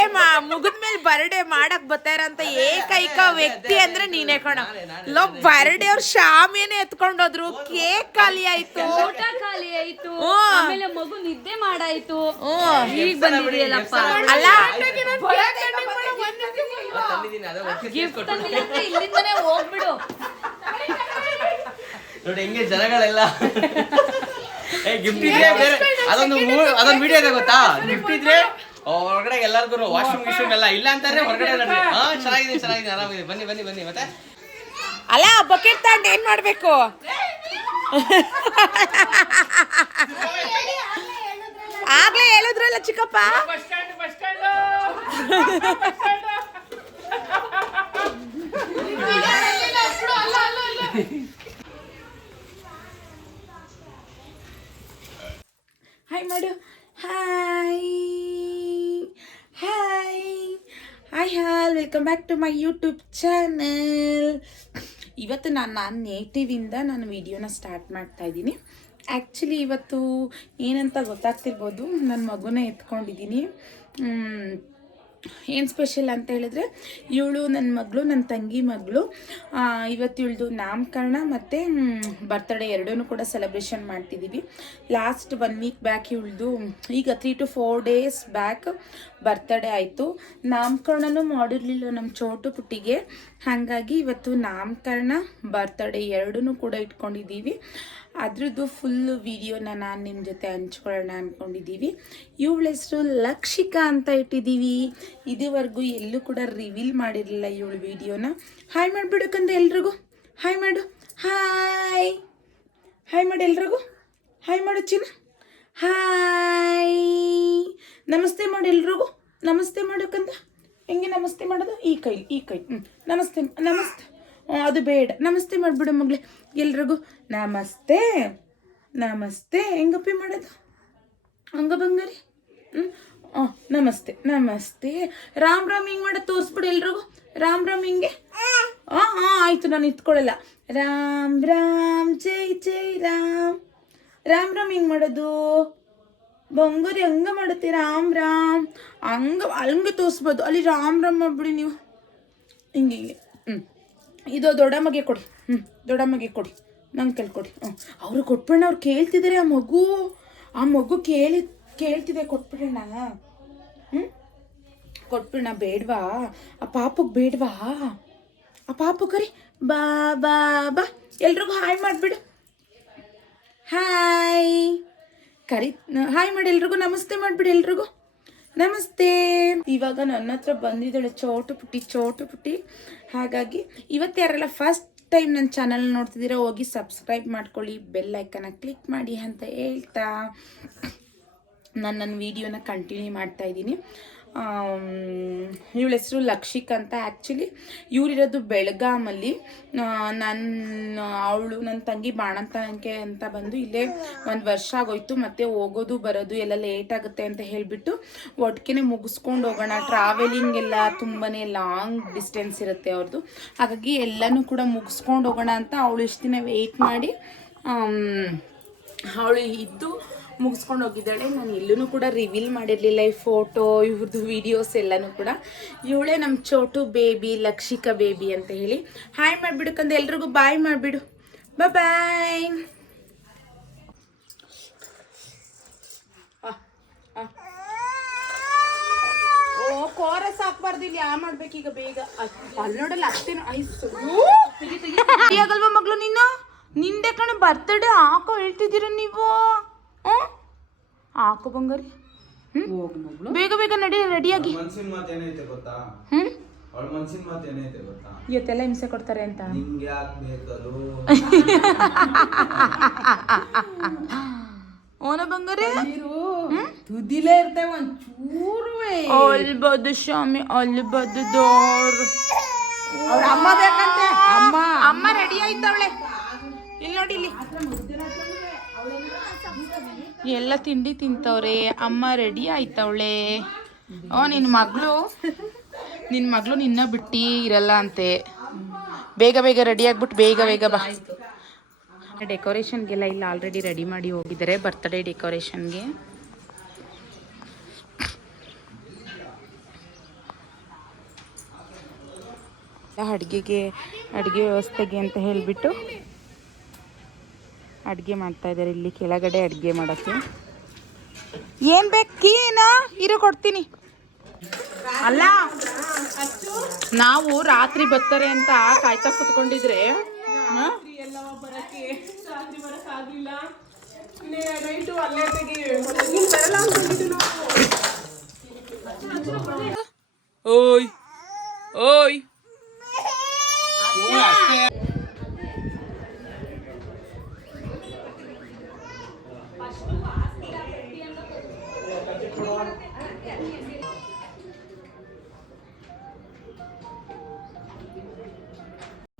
Birthday ಮುಗಿದ್ಮೇಲೆ birthday ಮಾಡಕ್ ಬರ್ತಾರಂತ ಏಕೈಕ ವ್ಯಕ್ತಿ ಅಂದ್ರೆ ನೀನೇ ಕಣ. ಲೋ ಬರ್ಡೇ ಅವ್ರ ಶಾಮಿನೇ ಎತ್ಕೊಂಡೋದ್ರು, ಕೇಕ್ ಖಾಲಿ ಆಯ್ತು, ಊಟ ಖಾಲಿ ಆಯ್ತು, ಆಮೇಲೆ ಮಗು ನಿದ್ದೆ ಮಾಡಾಯ್ತು, ಈಗ ಬಂದಿದೆಯಲ್ಲಪ್ಪ. ಅಲ್ಲ ಗಿಫ್ಟ್ ತಂದಿಲ್ಲ ಅಂದ್ರೆ ಇಲ್ಲಿಂದನೇ ಹೋಗ್ಬಿಡು. ನೋಡಿ ಹೆಂಗೆ ಜನಗಳೆಲ್ಲ ಗಿಫ್ಟ್ ಇದ್ರೆ ಬೇರೆ ಅದೊಂದು ವಿಡಿಯೋ ಇದೆ ಗೊತ್ತಾ, ಗಿಫ್ಟ್ ಇದ್ರೆ ಹೊರಗಡೆ ಎಲ್ಲರಿಗೂ ವಾಶ್ರೂಮ್ ಗಿಶ್ರೂಮ್ ಎಲ್ಲ ಇಲ್ಲ ಅಂತಾರೆ, ಹೊರಗಡೆ ಚೆನ್ನಾಗಿದೆ ಆರಾಮಿದೆ, ಬನ್ನಿ ಬನ್ನಿ ಬನ್ನಿ. ಮತ್ತೆ ಅಲ್ಲ ಬಕೆಟ್ ತಗೊಂಡು ಏನ್ ಮಾಡ್ಬೇಕು? ಆಗ್ಲೇ ಹೇಳಿದ್ರಲ್ಲ ಚಿಕ್ಕಪ್ಪ. ಹಾಯ್ ಮಾಡು. Hi hi hi hi, welcome back to my YouTube channel. ಇವತ್ತು ನಾನು ನೇಟಿವಿಂದ ನಾನು ವಿಡಿಯೋನ ಸ್ಟಾರ್ಟ್ ಮಾಡ್ತಾ ಇದ್ದೀನಿ. ಆ್ಯಕ್ಚುಲಿ ಇವತ್ತು ಏನಂತ ಗೊತ್ತಾಗ್ತಿರ್ಬೋದು, ನನ್ನ ಮಗುನ ಎತ್ಕೊಂಡಿದ್ದೀನಿ. ಏನು ಸ್ಪೆಷಲ್ ಅಂತ ಹೇಳಿದ್ರೆ, ಇವಳು ನನ್ನ ಮಗಳು, ನನ್ನ ತಂಗಿ ಮಗಳು. ಇವತ್ತು ಇವಳದು ನಾಮಕರಣ ಮತ್ತು ಬರ್ತ್ಡೇ ಎರಡೂ ಕೂಡ ಸೆಲೆಬ್ರೇಷನ್ ಮಾಡ್ತಿದ್ದೀವಿ. ಲಾಸ್ಟ್ 1 ವೀಕ್ ಬ್ಯಾಕ್ ಇವಳದು, ಈಗ 3 to 4 days ಬ್ಯಾಕ್ ಬರ್ತ್ಡೇ ಆಯಿತು. ನಾಮಕರಣನೂ ಮಾಡಿರಲಿಲ್ಲ ನಮ್ಮ ಚೋಟು ಪುಟ್ಟಿಗೆ. ಹಾಗಾಗಿ ಇವತ್ತು ನಾಮಕರಣ ಬರ್ತ್ಡೇ ಎರಡೂ ಕೂಡ ಇಟ್ಕೊಂಡಿದ್ದೀವಿ. ಅದ್ರದ್ದು ಫುಲ್ಲು ವಿಡಿಯೋನ ನಾನು ನಿಮ್ಮ ಜೊತೆ ಹಂಚ್ಕೊಳ್ಳೋಣ ಅಂದ್ಕೊಂಡಿದ್ದೀವಿ. ಇವಳ ಹೆಸರು ಲಕ್ಷಿಕಾ ಅಂತ ಇಟ್ಟಿದ್ದೀವಿ. ಇದುವರೆಗೂ ಎಲ್ಲೂ ಕೂಡ ರಿವೀಲ್ ಮಾಡಿರಲಿಲ್ಲ ಇವಳು ವಿಡಿಯೋನ. ಹಾಯ್ ಮಾಡಿಬಿಡಕ್ಕಂತ ಎಲ್ರಿಗೂ ಹಾಯ್ ಮಾಡು. ಹಾಯ್ ಹಾಯ್ ಮಾಡಿ ಎಲ್ರಿಗೂ ಹಾಯ್ ಮಾಡು ಚಿನ್ನ. ಹಾಯ್ ನಮಸ್ತೆ ಮಾಡಿ ಎಲ್ರಿಗೂ ನಮಸ್ತೆ ಮಾಡೋಕ್ಕಂತ. ಹೆಂಗೆ ನಮಸ್ತೆ ಮಾಡೋದು? ಈ ಕೈ ನಮಸ್ತೆ ನಮಸ್ತೆ. ಅದು ಬೇಡ, ನಮಸ್ತೆ ಮಾಡಿಬಿಡು ಮಗಳೇ ಎಲ್ರಿಗೂ. ನಮಸ್ತೆ ನಮಸ್ತೆ. ಹೆಂಗಪ್ಪಿ ಮಾಡೋದು? ಹಂಗ ಬಂಗಾರಿ. ನಮಸ್ತೆ ನಮಸ್ತೆ. ರಾಮ್ ರಾಮ್ ಹಿಂಗೆ ಮಾಡೋದು ತೋರಿಸ್ಬಿಡು ಎಲ್ರಿಗೂ. ರಾಮ್ ರಾಮ್ ಹಿಂಗೆ. ಆಯಿತು, ನಾನು ಇತ್ಕೊಳ್ಳಲ್ಲ. ರಾಮ್ ರಾಮ್ ಜೈ ಜೈ ರಾಮ್. ರಾಮ್ ರಾಮ್ ಹಿಂಗೆ ಮಾಡೋದು ಬಂಗಾರಿ. ಹಂಗೆ ಮಾಡುತ್ತೆ ರಾಮ್ ರಾಮ್. ಹಂಗೆ ತೋರಿಸ್ಬೋದು. ಅಲ್ಲಿ ರಾಮ್ ರಾಮ್ ಮಾಡ್ಬಿಡಿ ನೀವು. ಹಿಂಗೆ ಇದು ದೊಡ್ಡಮ್ಮಗೆ ಕೊಡಿ. ದೊಡ್ಡಮ್ಮಗೆ ಕೊಡಿ, ನಂಗೆ ಕೇಳ್ಕೊಡಿ. ಅವರು ಕೊಟ್ಬಿಡೋಣ. ಅವ್ರು ಕೇಳ್ತಿದ್ದಾರೆ. ಆ ಮಗು ಕೇಳ್ತಿದೆ. ಕೊಟ್ಬಿಡೋಣ. ಕೊಟ್ಬಿಡೋಣ. ಬೇಡವಾ? ಆ ಪಾಪಕ್ಕೆ ಬೇಡವಾ? ಆ ಪಾಪು ಕರಿ. ಬಾ ಬಾ ಬಾ. ಎಲ್ರಿಗೂ ಹಾಯ್ ಮಾಡಿಬಿಡು. ಹಾಯ್ ಕರಿ. ಹಾಯ್ ಮಾಡಿ ಎಲ್ರಿಗೂ. ನಮಸ್ತೆ ಮಾಡಿಬಿಡಿ ಎಲ್ರಿಗೂ. ನಮಸ್ತೆ. ಇವಾಗ ನನ್ನ ಹತ್ರ ಬಂದಿದ್ದಾಳೆ ಚೋಟು ಪುಟ್ಟಿ. ಹಾಗಾಗಿ ಇವತ್ತು ಯಾರೆಲ್ಲ ಫಸ್ಟ್ ಟೈಮ್ ನನ್ನ ಚಾನಲ್ ನೋಡ್ತಿದ್ದೀರಾ, ಹೋಗಿ ಸಬ್ಸ್ಕ್ರೈಬ್ ಮಾಡ್ಕೊಳ್ಳಿ, ಬೆಲ್ ಐಕನ್ನ ಕ್ಲಿಕ್ ಮಾಡಿ ಅಂತ ಹೇಳ್ತಾ ನಾನು ನನ್ನ ವೀಡಿಯೋನ ಕಂಟಿನ್ಯೂ ಮಾಡ್ತಾಯಿದ್ದೀನಿ. ಇವಳ ಹೆಸರು ಲಕ್ಷಿಕಾ ಅಂತ. ಆ್ಯಕ್ಚುಲಿ ಇವರಿರೋದು ಬೆಳಗಾಮಲ್ಲಿ. ಅವಳು ನನ್ನ ತಂಗಿ ಬಾಣಂತನಕ್ಕೆ ಅಂತ ಬಂದು ಇಲ್ಲೇ 1 ವರ್ಷ ಆಗೋಯ್ತು. ಮತ್ತು ಹೋಗೋದು ಬರೋದು ಎಲ್ಲ ಲೇಟ್ ಆಗುತ್ತೆ ಅಂತ ಹೇಳಿಬಿಟ್ಟು ಒಟ್ಟಿಗೆ ಮುಗಿಸ್ಕೊಂಡು ಹೋಗೋಣ. ಟ್ರಾವೆಲಿಂಗ್ ಎಲ್ಲ ತುಂಬಾ ಲಾಂಗ್ ಡಿಸ್ಟೆನ್ಸ್ ಇರುತ್ತೆ ಅವ್ರದ್ದು. ಹಾಗಾಗಿ ಎಲ್ಲನೂ ಕೂಡ ಮುಗಿಸ್ಕೊಂಡು ಹೋಗೋಣ ಅಂತ ಅವಳು ಇಷ್ಟು ದಿನ ವೆಯ್ಟ್ ಮಾಡಿ ಅವಳು ಇದ್ದು ಮುಗಿಸ್ಕೊಂಡು ಹೋಗಿದ್ದಾಳೆ. ನಾನು ಎಲ್ಲೂ ಕೂಡ ರಿವೀಲ್ ಮಾಡಿರಲಿಲ್ಲ ಈ ಫೋಟೋ, ಇವ್ರದ್ದು ವೀಡಿಯೋಸ್ ಎಲ್ಲನೂ ಕೂಡ. ಇವಳೇ ನಮ್ಮ ಚೋಟು ಬೇಬಿ, ಲಕ್ಷಿಕಾ ಬೇಬಿ ಅಂತ ಹೇಳಿ. ಹಾಯ್ ಮಾಡಿಬಿಡಕ್ಕಂದ್ರೆ ಎಲ್ರಿಗೂ ಬಾಯ್ ಮಾಡಿಬಿಡು. ಬಾಯ್. ಓ ಕೋರಸ್ ಹಾಕ್ಬಾರ್ದು ಇಲ್ಲಿ. ಮಾಡ್ಬೇಕೀಗ ಬೇಗ. ಅಲ್ಲಿ ನೋಡಲ್ಲ ಅಷ್ಟೇನು ಆಗಲ್ವಾ ಮಗಳು? ನಿಂದೆ ಕಣ ಬರ್ತಡೇ ಹಾಕೋ ಹೇಳ್ತಿದ್ದೀರ ನೀವು. ಹಾಕು ಬಂಗಾರಿ. ಬೇಗ ಬೇಗ ನಡಿ, ರೆಡಿಯಾಗಿ. ಇವತ್ತೆಲ್ಲ ಹಿಂಸೆ ಕೊಡ್ತಾರೆ ಅಂತ. ಓನ ಬಂಗಾರಿ ತುದಿಲೇ ಇರ್ತೇವೆ ಒಂಚೂರುವೆ. ಅಲ್ಬದು ಶಾಮಿ ಅಲ್ಬದು ದೋರ್. ಅಮ್ಮ ಬೇಕಂತೆ. ಅಮ್ಮ ರೆಡಿ ಆಯ್ತವಳೆ. ಇಲ್ಲಿ ನೋಡಿ, ಇಲ್ಲಿ ಎಲ್ಲ ತಿಂಡಿ ತಿಂತವ್ರೆ. ಅಮ್ಮ ರೆಡಿ ಆಯ್ತವಳೆ. ನಿನ್ನ ಮಗಳು ನಿನ್ನ ಬಿಟ್ಟು ಇರಲ್ಲ ಅಂತೆ. ಬೇಗ ಬೇಗ ರೆಡಿ ಆಗ್ಬಿಟ್ಟು ಬೇಗ ಬಾ. ಡೆಕೋರೇಷನ್ಗೆಲ್ಲ ಇಲ್ಲ ಆಲ್ರೆಡಿ ರೆಡಿ ಮಾಡಿ ಹೋಗಿದ್ದಾರೆ ಬರ್ತ್ಡೇ ಡೆಕೋರೇಷನ್ಗೆ. ಅಡುಗೆ ವ್ಯವಸ್ಥೆಗೆ ಅಂತ ಹೇಳಿಬಿಟ್ಟು ಅಡುಗೆ ಮಾಡ್ತಾಯಿದ್ದಾರೆ ಇಲ್ಲಿ ಕೆಳಗಡೆ ಅಡುಗೆ ಮಾಡೋಕ್ಕೆ. ಏನು ಬೇಕು ಕೀನಾ ಇರು ಕೊಡ್ತೀನಿ. ಅಲ್ಲ ನಾವು ರಾತ್ರಿ ಬರ್ತಾರೆ ಅಂತ ಕಾಯ್ತಾ ಕೂತ್ಕೊಂಡಿದ್ರೆ ಓಯ್ ಓಯ್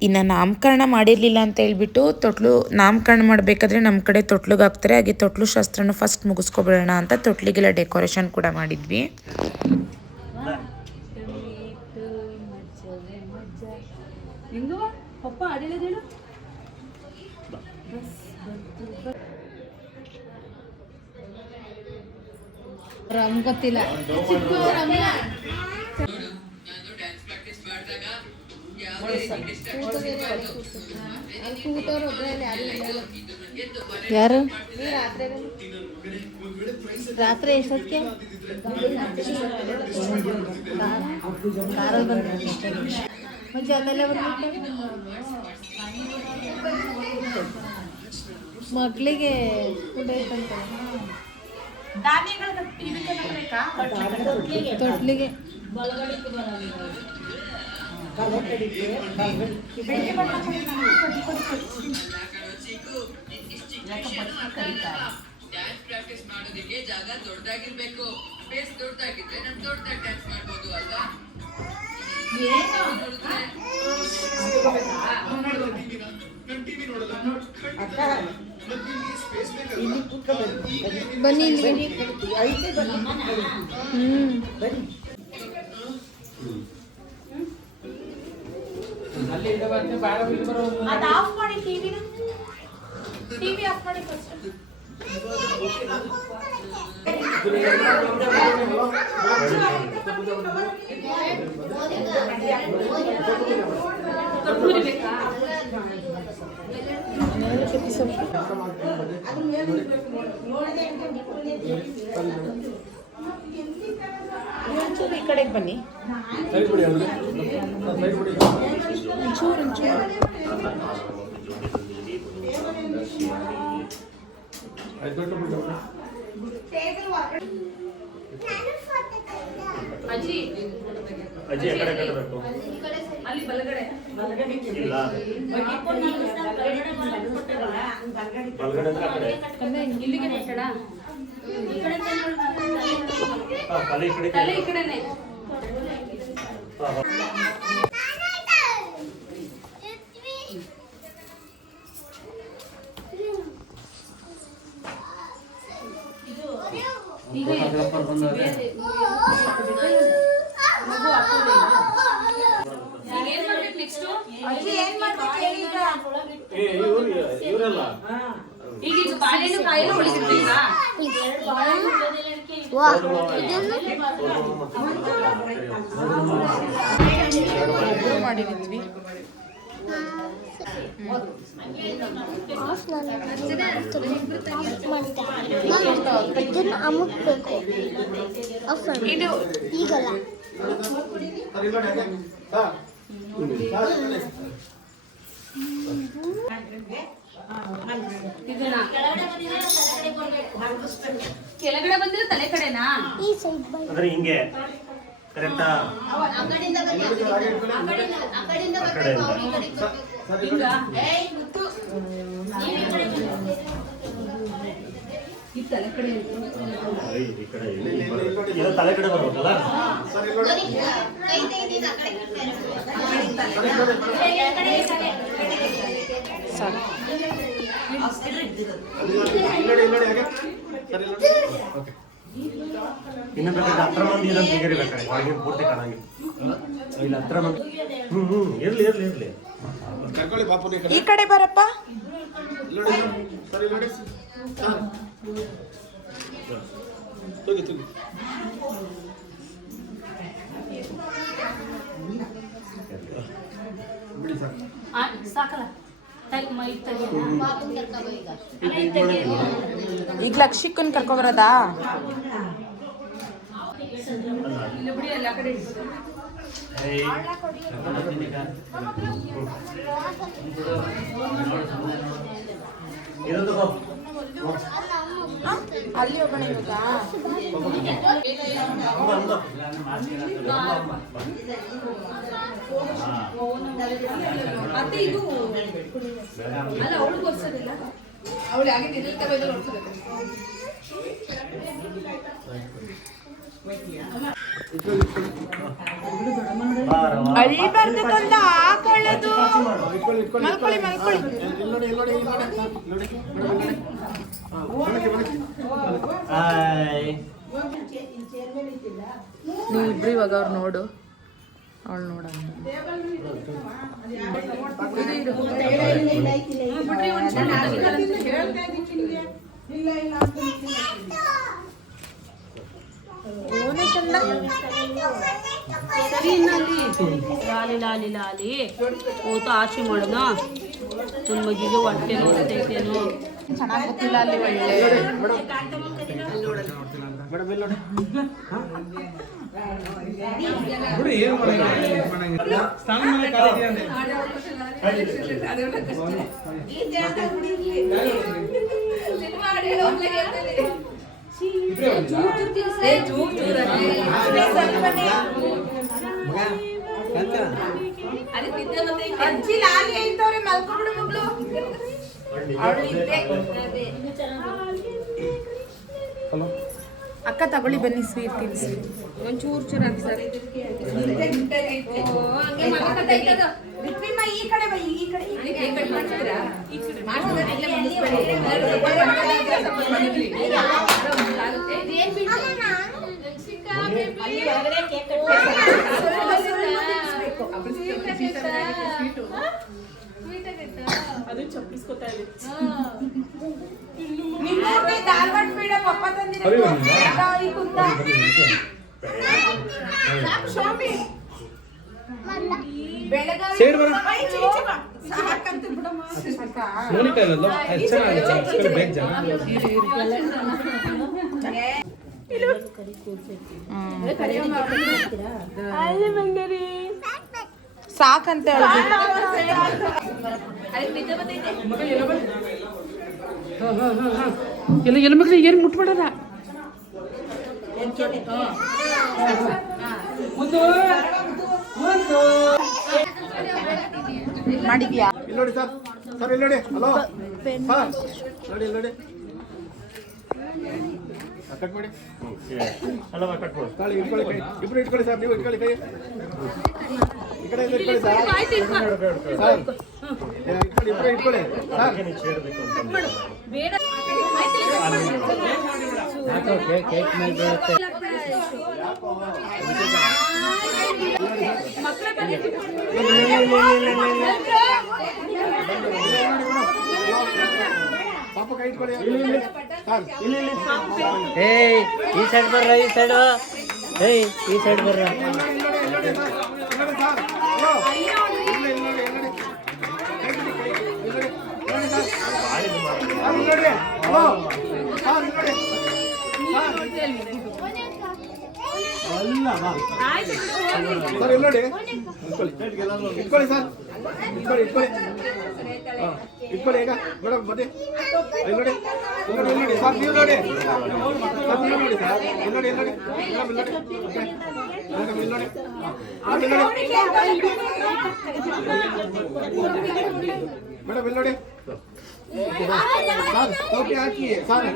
ಇನ್ನು ನಾಮಕರಣ ಮಾಡಿರಲಿಲ್ಲ ಅಂತ ಹೇಳ್ಬಿಟ್ಟು ತೊಟ್ಲು ನಾಮಕರಣ ಮಾಡಬೇಕಾದ್ರೆ ನಮ್ಮ ಕಡೆ ತೊಟ್ಲಿಗೆ ಹಾಕ್ತಾರೆ. ಹಾಗೆ ತೊಟ್ಲು ಶಾಸ್ತ್ರನ ಫಸ್ಟ್ ಮುಗಿಸ್ಕೊಬಿಡೋಣ ಅಂತ ತೊಟ್ಲಿಗೆಲ್ಲ ಡೆಕೋರೇಷನ್ ಕೂಡ ಮಾಡಿದ್ವಿ. ಗೊತ್ತಿಲ್ಲ ಯಾರು ರಾತ್ರಿ ಎಷ್ಟೊತ್ತಿಗೆ ಕಾರಲ್ಲಿ ಬಂದ ಆಮೇಲೆ ಮಕ್ಕಳಿಗೆ ತೊಟ್ಲಿಗೆ ಡ್ಯಾನ್ಸ್ ಪ್ರಾಕ್ಟೀಸ್ ಮಾಡೋದಕ್ಕೆ ಜಾಗ ದೊಡ್ಡದಾಗಿರ್ಬೇಕು. ಸ್ಪೇಸ್ ದೊಡ್ಡದಾಗಿದ್ರೆ ನಮ್ ದೊಡ್ಡದಾಗಿ ಡ್ಯಾನ್ಸ್ ಮಾಡ್ಬೋದು ಅಲ್ವಾ? ಬನ್ನಿ ಆಫ್ ಮಾಡಿ ಟಿವಿ ಆಫ್ ಮಾಡಿ ಫಸ್ಟ್. ಈ ಕಡೆಗೆ ಬನ್ನಿ. ಒಂಚೂರು ಅಜ್ಜಿ ಅಲ್ಲಿ ಬಲಗಡೆ ಇಲ್ಲಿಗೆ ಕೊಟ್ಟಣ ತಲೆ ಈ ಕಡೆನೆ. ಈಗ ಬಾಳೆಹಣ್ಣು ಕಾಯಲು ಉಳಿದಿರ್ತೀರಾ? ಮಾಡಿದ್ವಿ. ಈಗಲ್ಲ ಕೆಳಗಡೆ ಬಂದ್ರೆ ತಲೆ ಕಡೆನಾ? ಈ ಸೈಡ್ ಬೈ ಅಂದ್ರೆ ಹಿಂಗೆ ಕರೆಕ್ಟಾ? ಹಿಂಗ ಈ ತಲೆ ಕಡೆ ಈ ಕಡೆ ಇದು ತಲೆ ಕಡೆ ಬರ್ಬೇಕಲ್ಲ? ಇನ್ನು ಬೇಕಾದ್ರೆ ಹತ್ರ ಮಂದಿ ಇರೋದು ಹೇಗಿರ್ಬೇಕಾರೆ ಹೊರಗೆ ಪೂರ್ತಿ ಕಾಣಂಗಿಲ್ಲ. ಇಲ್ಲಿ ಹತ್ರ ಮಂದಿ ಇರ್ಲಿ ಇರ್ಲಿ ಇರ್ಲಿ. ಈ ಕಡೆ ಬರಪ್ಪ. ಈಗ ಲಕ್ಷಿಕ್ಕನ್ ಕರ್ಕೊಬರೋದಾ? ಅಲ್ಲಿ ಹೋಗೋಣ ಇವಾಗ. ಮತ್ತೆ ಇದು ಅಲ್ಲ ಅವಳಿಗೆ ಒರ್ಸೋದಿಲ್ಲ, ಅವಳು ಹಾಗೆ ನಿಲ್ತವೆ ಒರ್ಸೋಬೇಕು. ಅಳ್ಬಾರ್ದು ಕಂದ, ಹಾಕೊಳ್ಳೋದು. ಮಲ್ಕೊಳ್ಳಿ ಮಲ್ಕೊಳ್ಳಿ. ನೀವಿಬ್ರು ಇವಾಗ ಅವ್ರು ನೋಡು, ಅವಳು ನೋಡೋಣ. ಲಾಲಿ ಲಾಲಿ ಲಾಲಿ ಓತ ಆಶೆ ಮಾಡೋಣ. ನನ್ನ ಮಗಿಗೆ ಹೊಟ್ಟೆ ನೋಡ್ತೈತೇನೋ ಚೆನ್ನಾಗಿ ಗೊತ್ತಿಲ್ಲ. ಅಲ್ಲಿ ಒಳ್ಳೆ ಅಜ್ಜಿ ಲಾಲಿ ಐತವ್ರೆ, ಮಲ್ಕೊಬಿಡು ಮಗಳು. ಅಕ್ಕ ತಗೊಳ್ಳಿ ಬನ್ನಿ, ಸ್ವೀಟ್ ತಿನ್ಸಿ. ಒಂಚೂರು ಚೂರು ಹಾಕಿ ಸರ್. ಈ ಕಡೆ ಬೈ, ಈ ಕಡೆ ಅದು ಚಪ್ಪಿಸ್ಕೊತಾ ಇದೆ. ನಿಮ್ಮೂರ್ಗೆ ಧಾರವಾಡ ಪೇಡ ಪಪ್ಪ ತಂದಿದೆ. ಸಾಕಂತ ಎಲ್ಲ ಹೆಣ್ಮಕ್ಳಿಗೆ ಏನು ಮುಟ್ಬಿಡಲ್ಲ. ಮಾಡಿದ್ಯಾ? ಇಲ್ಲಿ ನೋಡಿ ಸರ್, ಸರ್ ಇಲ್ಲಿ ನೋಡಿ. ಹಲೋ ಸರ್, ನೋಡಿ ಇಲ್ಲಿ ನೋಡಿ. ಕಟ್ ಮಾಡಿ. ಹಲೋ ಕಟ್ ಮಾಡಿ. ತಾಳಿ ಇಟ್ಕೊಳ್ಳಿ, ಕೈ ಇಬ್ರು ಇಟ್ಕೊಳ್ಳಿ ಸರ್. ನೀವು ಇಟ್ಕೊಳ್ಳಿ ಕೈ. ಈ ಕಡೆ ಇಟ್ಕೊಳ್ಳಿ ಸರ್. ಸರ್ ಇಟ್ಕೊಳ್ಳಿ, ಇಬ್ರು ಇಟ್ಕೊಳ್ಳಿ ಸರ್. ಬೇಡ ಕೇಕ್ ಮೇಲೆ ಬೀಳುತ್ತೆ. ಪಾಪ ಕೈ ಇಟ್ಕೊಳ್ಳಿ. ಏಯ್ ಈ ಸೈಡ್ ಬರ್ರ, ಈ ಸೈಡ್. ಏಯ್ ಈ ಸೈಡ್ ಬರ್ರ. ಸರ್ ಇಲ್ಲಿ ನೋಡಿ. ಇಟ್ಕೊಳ್ಳಿ ಸರ್, ಇಟ್ಕೊಳ್ಳಿ ಇಟ್ಕೊಳ್ಳಿ. ಹಾಂ ಇಟ್ಕೊಳ್ಳಿ. ಈಗ ಮೇಡಮ್ ಬನ್ನಿ. ಇಲ್ಲಿ ನೋಡಿ, ಇಲ್ಲಿ ನೋಡಿ, ಇಲ್ಲಿ ನೋಡಿ ಸರ್. ನೀವು ನೋಡಿ ಸರ್, ನೀವು ನೋಡಿ ಸರ್. ಇಲ್ಲಿ ನೋಡಿ, ಇಲ್ಲಿ ನೋಡಿ ಮೇಡಮ್, ಇಲ್ಲಿ ನೋಡಿ. ಮೇಡಮ್ ಇಲ್ಲಿ ನೋಡಿ, ಇಲ್ಲಿ ನೋಡಿ ಮೇಡಮ್, ಇಲ್ಲಿ ನೋಡಿ ಸರ್. ಸೌಖ್ಯ ಹಾಕಿ ಸರ್.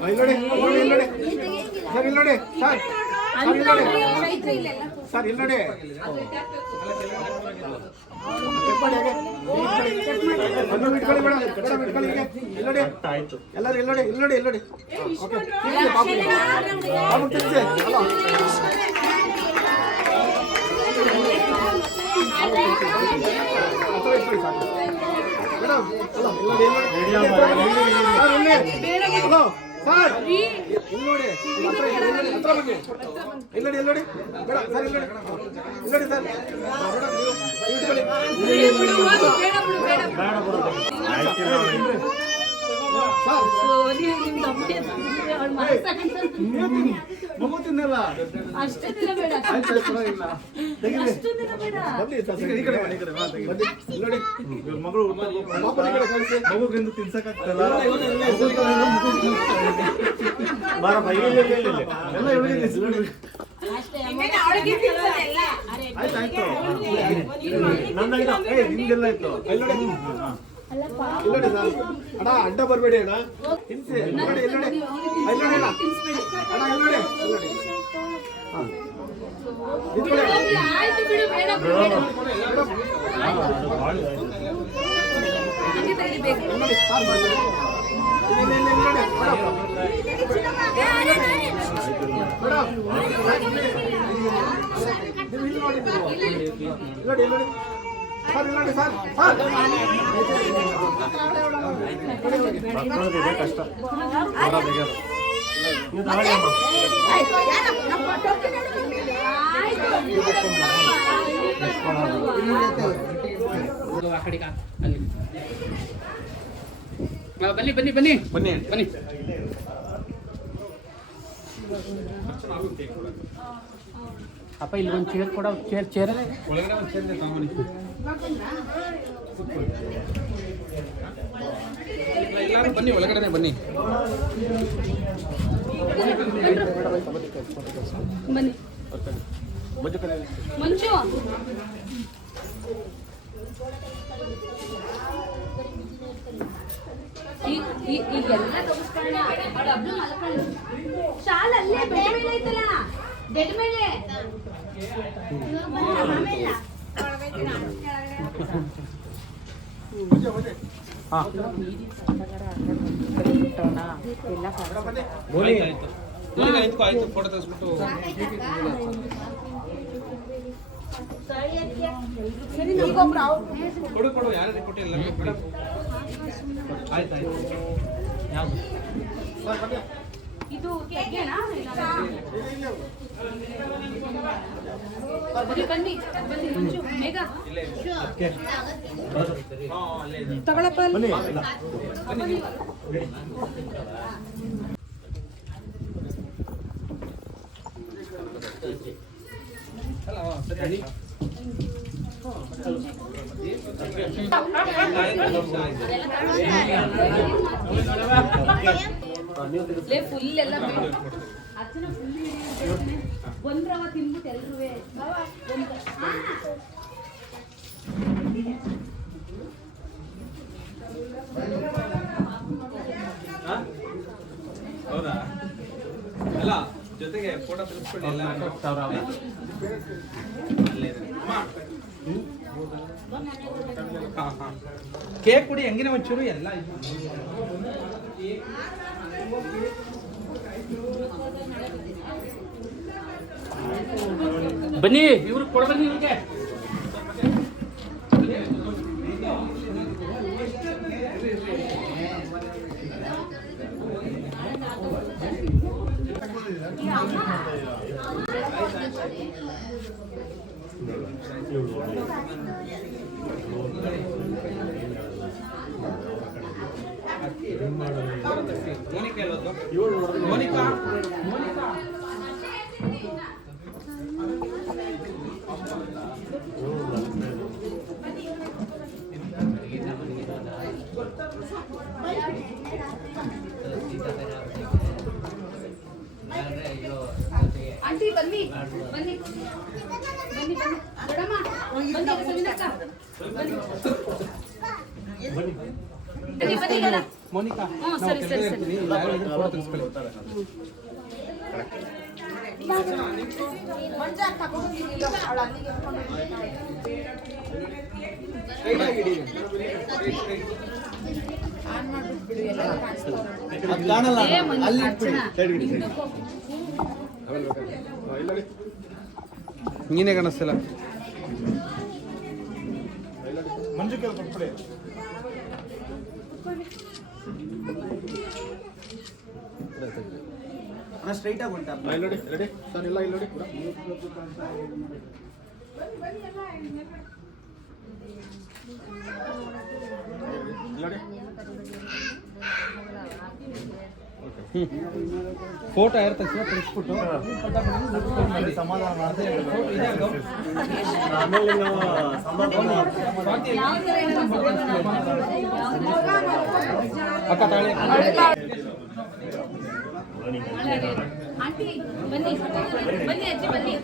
ಇಲ್ಲಿ ನೋಡಿ, ನೋಡಿ ಇಲ್ಲಿ ನೋಡಿ ಸರ್. ಇಲ್ಲಿ ನೋಡಿ ಸರ್. ಸರ್ ಇಲ್ಲಿ ನೋಡಿ ಸರ್. ಇಲ್ಲಿ ನೋಡಿ ಇಟ್ಕೊಳ್ಳಿ ಮೇಡಮ್, ಮೇಡಮ್ ಇಟ್ಕೊಳ್ಳಿ. ಈಗ ಇಲ್ಲಿ ನೋಡಿ ಎಲ್ಲರೂ. ಇಲ್ಲಿ ನೋಡಿ, ಇಲ್ಲಿ ನೋಡಿ, ಇಲ್ಲಿ ನೋಡಿ. ಓಕೆ ಬಾಬು, ಬಾಬು ತಿನ್ಸಿ. ಅಲ್ಲ ಇಟ್ಕೊಳ್ಳಿ ಸರ್ ಮೇಡಮ್. ಅಲ್ಲ ಇಲ್ಲಿ ನೋಡಿ, ಇಲ್ಲಿ ನೋಡಿ. ಹಲೋ ಸರ್ ಇಲ್ಲಿ ನೋಡಿ ಹತ್ರ ಬನ್ನಿ ಇಲ್ಲಿ ನೋಡಿ ಬೇಡ ಸರ್ ಇಲ್ಲಿ ನೋಡಿ ಸರ್ ಮಗು ತಿನ್ನಲ್ಲ ಅಷ್ಟೇ ದಿನ ಬೇಡ. ಮಗುಗೆಂದು ತಿನ್ಸಕ್ಕಾಗ್ತಲ್ಲ ನಿಮ್ದೆಲ್ಲ ಇತ್ತು ನೋಡಿ ಸರ್ ಅಣ್ಣ ಅಡ್ಡ ಬರ್ಬೇಡಿ ಅಣ್ಣ ತಿನ್ಸಿ ನೋಡಿ ನೋಡಿ ಅಣ್ಣ ನೋಡಿ ಆಯ್ತು ಬಿಡು, ಬೇಡ ಬಿಡು, ಬೇಡ. ಹಂಗೆ ತೆಗಿಬೇಕು. ಕಷ್ಟ ಬನ್ನಿ ಬನ್ನಿ ಬನ್ನಿ ಬನ್ನಿ ಬನ್ನಿ. ಅಪ್ಪ ಇಲ್ಲಿ ಒಂದು ಚೇರ್ ಕೊಡ, ಚೇರ್ ಒಳಗಡೆ ಒಂದು ಚೇರ್ ತಗೊಂಬನ್ನಿ. ಎಲ್ಲರೂ ಬನ್ನಿ, ಒಳಗಡೆ ಬನ್ನಿ. ಬನ್ನಿ ಮಂಜು. ಈಗೆಲ್ಲ ತಗೋಸ್ಕೊಳ್ಳೋಣ. ಶಾಲ ಅಲ್ಲೇ ಬೆಡ್ ಮೇಲೆ ಐತಲ್ಲ, ಬೆಡ್ ಮೇಲೆ. ಆಯ್ತು ಫೋಟೋ ತೆಗೆಸ್ಬಿಟ್ಟು ಕೊಡು ಯಾರು ಕೊಟ್ಟಿಲ್ಲ. ಆಯ್ತು ಯಾವುದು ಇದು ತೆಗ್ಯೋಣಾ? ಬನ್ನಿ ಬನ್ನಿ ಬನ್ನಿ ಮಂಜು, ಬೇಗ ತಗೊಳಪ್ಪ ಅಲ್ಲಿ. ಫುಲ್ ಎಲ್ಲ ಒಂದ್ ರವ ತಿನ್ಬಿಟ್ಟು ಎಲ್ರೂ ಹೌದಾ? ಅಲ್ಲ ಜೊತೆಗೆ ಫೋಟೋ ತೆಗೆಸ್ಕೊಳ್ಳಿ ಎಲ್ಲ. ಕೇಕ್ ಕುಡಿ ಹೆಂಗಿನ ಒಂಚೂರು ಎಲ್ಲ ಬನ್ನಿ, ಇವ್ರಿಗೆ ಕೊಡ ಬನ್ನಿ ಇವ್ರಿಗೆ. ಮೋನಿಕಾ ಆಂಟಿ ಬನ್ನಿ ಬನ್ನಿ ಬನ್ನಿ ಬನ್ನಿ ದೊಡ್ಡಮ್ಮ ಬನ್ನಿ ಸವಿನಕ್ಕ ಬನ್ನಿ ಬನ್ನಿ ಬನ್ನಿ ಎಲ್ಲ. ಮೋನಿಕಾ ಹ್ಞೂ ಸರಿ ಸರಿ ಸರಿ. ಫೋಟೋ ತೆಗೆಸ್ಕೊಳ್ಳಿ. ಏ ಮಂಜು ಅರ್ಚನಾ. ನೀನೇ ಕಾಣಿಸ್ತಿಲ್ಲ. ಮಂಜು ಕೇಳಿ ಕೊಟ್ಬಿಡಿ. ಇಲ್ಲಿ ನೋಡಿ ರೆಡಿ ಸರ್ ಎಲ್ಲ ಇಲ್ಲಿ ನೋಡಿ ನೋಡಿ ಫೋಟೋ ಯಾರು ತಕ್ಷಣ ತೆಗೆಸ್ಬಿಟ್ಟು ಸಮಾಧಾನ ಆಮೇಲೆ ನಾವು ಅಕ್ಕ ತಾಳಿ ಬನ್ನಿ ಅಜ್ಜಿ ಬನ್ನಿ.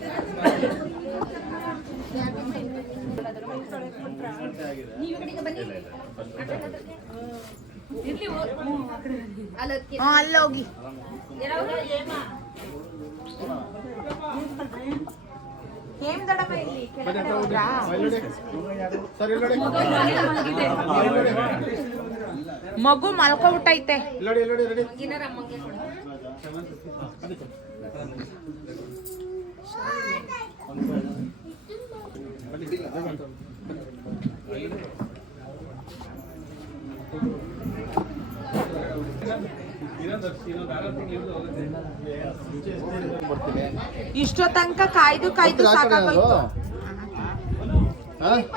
ಅಲ್ಲೋಗಿ ಏನ್ ದಡಮ್ಮ ಇಲ್ಲಿ ಕೆಳಗಡೆ ಹೋಗ್ರಾ? ಸರ್ ಇಲ್ಲಿ ನೋಡಿ ಮಗು ಮಲ್ಕೊಬಿಟ್ಟೈತೆ. ನೋಡಿ ರೆಡಿ ಇಷ್ಟೋ ತನಕ ಕಾಯ್ದು ಸಾಕಾಗೋಯ್ತು.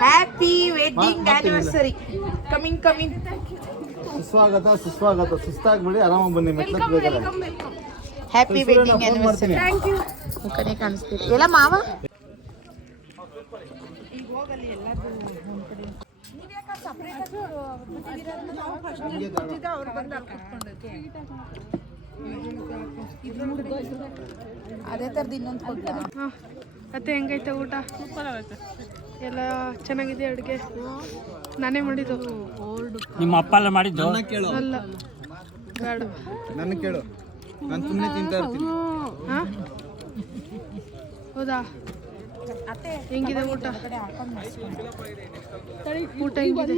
Happy wedding anniversary. ಕಮಿಂಗ್ ಸುಸ್ವಾಗತ ಸುಸ್ತಾಗ್ಬಿಡಿ ಆರಾಮಾಗಿ ಬನ್ನಿ ಮೆಟ್ಲಕ್ಕೆ ಬೇಕಾದ್ರೆ happy wedding anniversary. Thank you. ಮುಖನೇ ಕಾಣಿಸ್ತೀರಿ ಎಲ್ಲ ಮಾವ. ಈಗ ಹೋಗಲ್ಲಿ ಎಲ್ಲಾದ್ರೂ ಒಂದ್ ಕಡೆ ಅದೇ ಥರದ್ದು ಇನ್ನೊಂದು ಕೊಡ್ಲಾ? ಮತ್ತೆ ಹೆಂಗೈತೆ ಊಟ? ಸೂಪರ್ ಆಗೈತೆ. ಎಲ್ಲ ಚೆನ್ನಾಗಿದೆ ಅಡುಗೆ. ನಾನೇ ಮಾಡಿದ್ದು. ನಿಮ್ಮ ಅಪ್ಪ ಎಲ್ಲ ಮಾಡಿದ್ದು? ಅಲ್ಲ ಬೇಡ. ನನ್ನ ಕೇಳು, ನಾನು ಸುಮ್ಮನೆ ತಿಂತಾ ಇರ್ತೀನಿ. ಹಾಂ ಹೌದಾ? ಹೆಂಗಿದೆ ಊಟ? ಊಟ ಹೆಂಗಿದೆ?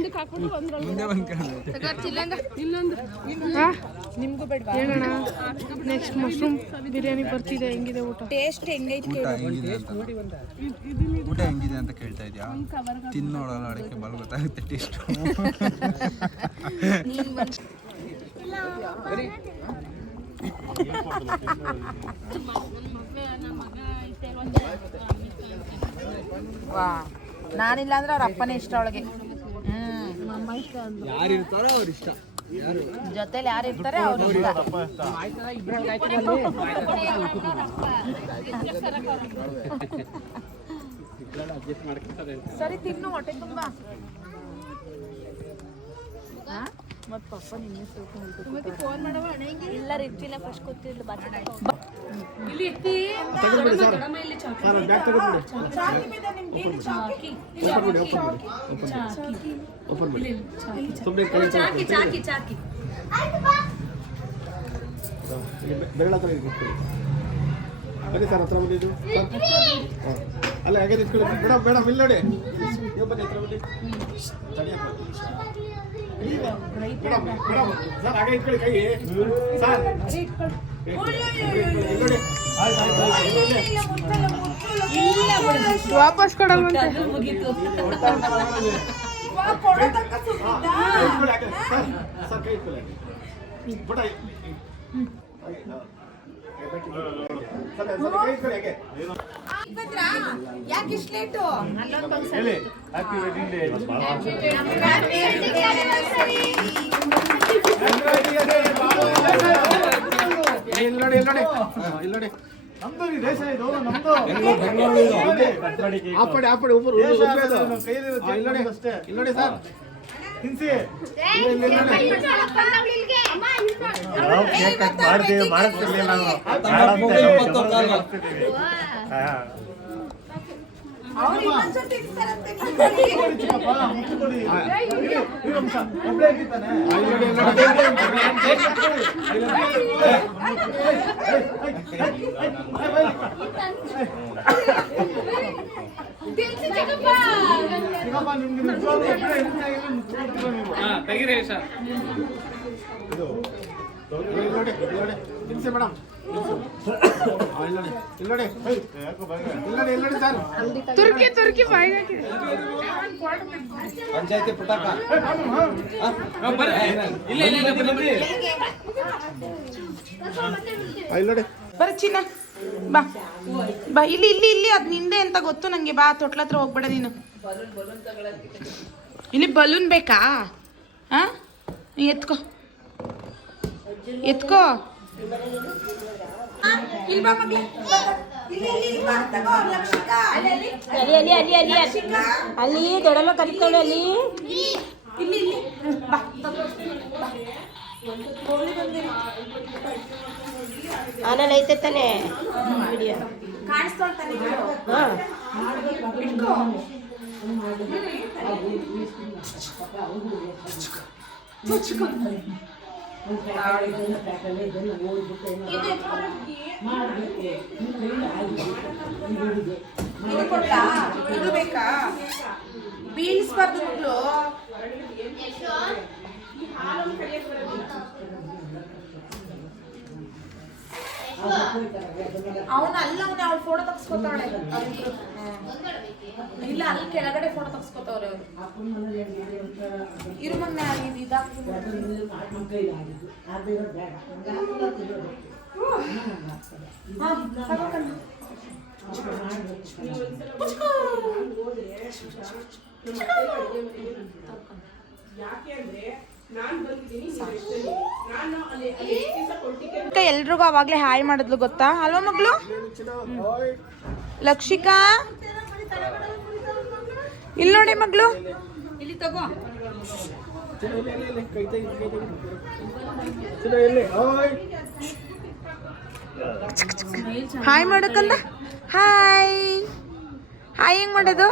ನಿಮ್ಗೂ ಬೇಡ ಹೇಳೋಣ. ನೆಕ್ಸ್ಟ್ ಮಶ್ರೂಮ್ ಬಿರಿಯಾನಿ ಬರ್ತಿದೆ. ಹೆಂಗಿದೆ ಊಟ? ಟೇಸ್ಟ್ ಹೆಂಗೈತೆ? ಊಟ ಹೆಂಗಿದೆ ಅಂತ ಕೇಳ್ತಾ ಇದೆಯಾ? ತಿನ್ನೋಳಲ್ಲ ಅಡಿಕೆ ಬಲ್ ಗೊತ್ತಾಗುತ್ತೆ ಟೇಸ್ಟ್. ವಾ, ನಾನಿಲ್ಲ ಅಂದ್ರೆ ಅವ್ರ ಅಪ್ಪನೇ ಇಷ್ಟ ಅವಳಿಗೆ. ಯಾರು ಇರ್ತಾರೋ ಅವ್ರ ಇಷ್ಟ. ಜೊತೆಲಿ ಯಾರು ಇರ್ತಾರೆ ಅವ್ರ ಇಷ್ಟ. ಸರಿ ತಿನ್ನು, ಹೊಟ್ಟೆ ತುಂಬಾ. ಮತ್ತೆ ಪಪ್ಪ ನಿನ್ನೆ ಫೋನ್ ಮಾಡವ ಇಲ್ಲ ರಿಚ್ಚಿನ ಫಸ್ಟ್ ಕೂತಿರ್ಲಿ ಬೆರಳ ಹತ್ರ ಬನ್ನಿ ಸರ್, ಹತ್ರ ಬಂದಿದ್ದು ಅಲ್ಲ ಹೇಗೆ ನಿಂತ್ಕೊಳ್ಳಿ. ಮೇಡಮ್ ಮೇಡಮ್ ಇಲ್ಲಿ ನೋಡಿ, ನೀವು ಬನ್ನಿ ಹತ್ರ ಬನ್ನಿ. ಮೇಡಮ್ ಮೇಡಮ್ ಸರ್ ಹಾಗೆ ಇಟ್ಕೊಳ್ಳಿ ಕೈ ಸರ್. ವಾಪಸ್ ಕೊಡಲ್ವಂತೆ. ಸರ್ ಕೈ ಇಟ್ಕೊಳ್ಳಿ ಬಟ ಯಾಕೆ ಇಷ್ಟು ಲೇಟು? ಹೇಳಿ ಹ್ಯಾಪಿ ವೆಡ್ಡಿಂಗ್ ಡೇ. ಇಲ್ಲಿ ನೋಡಿ ಇಲ್ಲಿ ನೋಡಿ ಇಲ್ಲಿ ನೋಡಿ, ನಮ್ದು ಈ ದೇಶ ಇದು, ನಮ್ದು ಆಪಡಿ ಆಪಡಿ ಒಬ್ಬರು ಇಲ್ಲಿ ನೋಡಿ ಅಷ್ಟೇ. ಇಲ್ಲಿ ನೋಡಿ ಸರ್ ತಿನ್ಸಿ. ಮಾಡಿಸ್ತಿರ್ಲಿಲ್ಲ ನಾವು. ತೆಗೀರಿ ಸರ್. ನೋಡಿ ನೋಡಿ ನಿಲ್ಸಿ ಮೇಡಮ್ ಇಲ್ಲೋಡಿ ಇಲ್ಲೋಡಿ ಸರ್ ತುರ್ಕಿ ಬಾಯಿಗೆ ಹಾಕಿದೆ. ಪಂಚಾಯತಿ ಪುಟಾಕ ಇಲ್ಲೋಡಿ ಬರ ಚಿನ್ನ ಬಾ ಬಾ ಇಲ್ಲಿ ಇಲ್ಲಿ ಇಲ್ಲಿ ಅದು ನಿಂದೆ ಅಂತ ಗೊತ್ತು ನಂಗೆ. ಬಾ ತೊಟ್ಲ ಹತ್ರ ಹೋಗ್ಬೇಡ ನೀನು. ಇಲ್ಲಿ ಬಲೂನ್ ಬೇಕಾ? ಹಾ ನೀ ಎತ್ಕೋ ಎತ್ಕೋ. ಇಲ್ಲಿ ಬಾ ಮಗ್ಲೇ. ಅಲ್ಲಿ ದೊಡ್ಡಮ್ಮ ಕರಿತಾಳೆ ಅಲ್ಲಿ. ಇಲ್ಲಿ ಇಲ್ಲಿ ಬಾ ಆನಲ್ಲಿ ಐತೆ ತಾನೆ ಕಾಣಿಸ್ತಾನೆ. ಇದು ಕೊಡ್ಲಾ? ಇದು ಬೇಕಾ? ಬೀಳಿಸ್ಬಾರ್ದು ಮಕ್ಕಳು. ಅವಳು ಫೋಟೋ ತಗ್ಸ್ಕೊತಾವಳೆ. ಇಲ್ಲ ಅಲ್ಲಿ ಕೆಳಗಡೆ ಫೋಟೋ ತಗ್ಸ್ಕೊತಾವ್ರೆ ಅವರು. ಇರು ಮಗ್ನೆ ಎಲ್ರಿಗೂ ಅವಾಗ್ಲೇ ಹಾಯ್ ಮಾಡಿದ್ಲು ಗೊತ್ತಾ ಅಲ್ವಾ ಮಗಳು? ಲಕ್ಷಿಕಾ ಇಲ್ಲಿ ನೋಡಿ ಮಗಳು. ಇಲ್ಲಿ ತಗೋ. ಹಾಯ್ ಮಾಡಕ್ಕಂದ. ಹಾಯ್ ಹಾಯ್ ಹೆಂಗ್ ಮಾಡೋದು?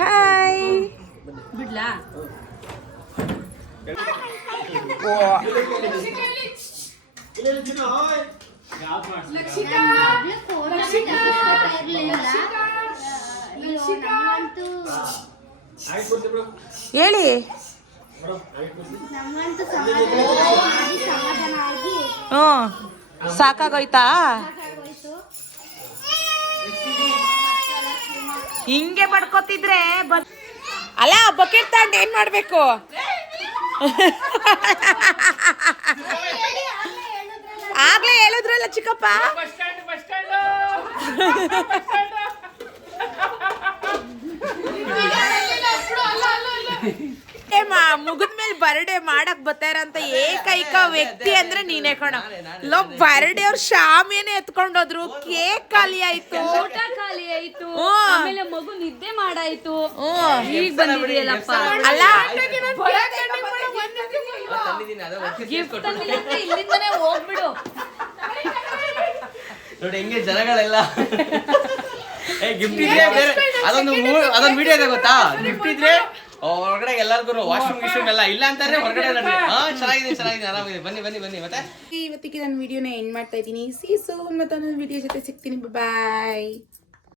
ಹಾಯ್ ಬಿಡ್ಲಾ? ಹೇಳಿ. ಸಾಕಾಗೋಯ್ತಾ? ಹಿಂಗೆ ಬಡ್ಕೋತಿದ್ರೆ ಅಲ್ಲ ಬಕೆಟ್ ತಗೊಂಡು ಏನ್ ಮಾಡ್ಬೇಕು? ಆಗ್ಲೇ ಹೇಳಿದ್ರಲ್ಲ ಚಿಕ್ಕಪ್ಪ. ಮುಗಿದ್ಮೇಲೆ ಬರ್ಡೇ ಮಾಡಕ್ ಬರ್ತಾರಂತ ಏಕೈಕ ವ್ಯಕ್ತಿ ಅಂದ್ರೆ ನೀನೇ ಕಣ. ಲೋ ಬರ್ಡೇ ಅವ್ರ ಶಾಮಿಯೇ ಎತ್ಕೊಂಡೋದ್ರು, ಕೇಕ್ ಖಾಲಿ ಆಯ್ತು, ಊಟ ಖಾಲಿ ಆಯ್ತು, ಆಮೇಲೆ ಮಗು ನಿದ್ದೆ ಮಾಡಾಯ್ತು. ಈಗ ಬಂದಿದೆಯಲ್ಲಪ್ಪ. ಅಲ್ಲ ಗಿಫ್ಟ್ ತಂದಿಲ್ಲ ಅಂದ್ರೆ ಇಲ್ಲಿಂದನೇ ಹೋಗ್ಬಿಡು. ನೋಡಿ ಹೆಂಗೆ ಜನಗಳೆಲ್ಲ ಗಿಫ್ಟ್ ಇದ್ರೆ ಬೇರೆ ಅದೊಂದು ವಿಡಿಯೋ ಇದೆ ಗೊತ್ತಾ? ಗಿಫ್ಟ್ ಇದ್ರೆ ಹೊರಗಡೆ ಎಲ್ಲರಿಗೂ ವಾಶ್ರೂಮ್ ಗಿಶ್ರೂಮ್ ಎಲ್ಲ ಇಲ್ಲ ಅಂತಾರೆ ಹೊರಗಡೆ ನಡ್ರಿ. ಚೆನ್ನಾಗಿದೆ ಆರಾಮಿದೆ. ಬನ್ನಿ ಮತ್ತೆ ಇವತ್ತಿಗೆ ನಾನು ವಿಡಿಯೋನ ಎಂಡ್ ಮಾಡ್ತಾ ಇದ್ದೀನಿ. ಸಿ ಸೂನ್ ಮತ್ತೊಂದು ವಿಡಿಯೋ ಜೊತೆ ಸಿಗ್ತೀನಿ. ಬಾಯ್.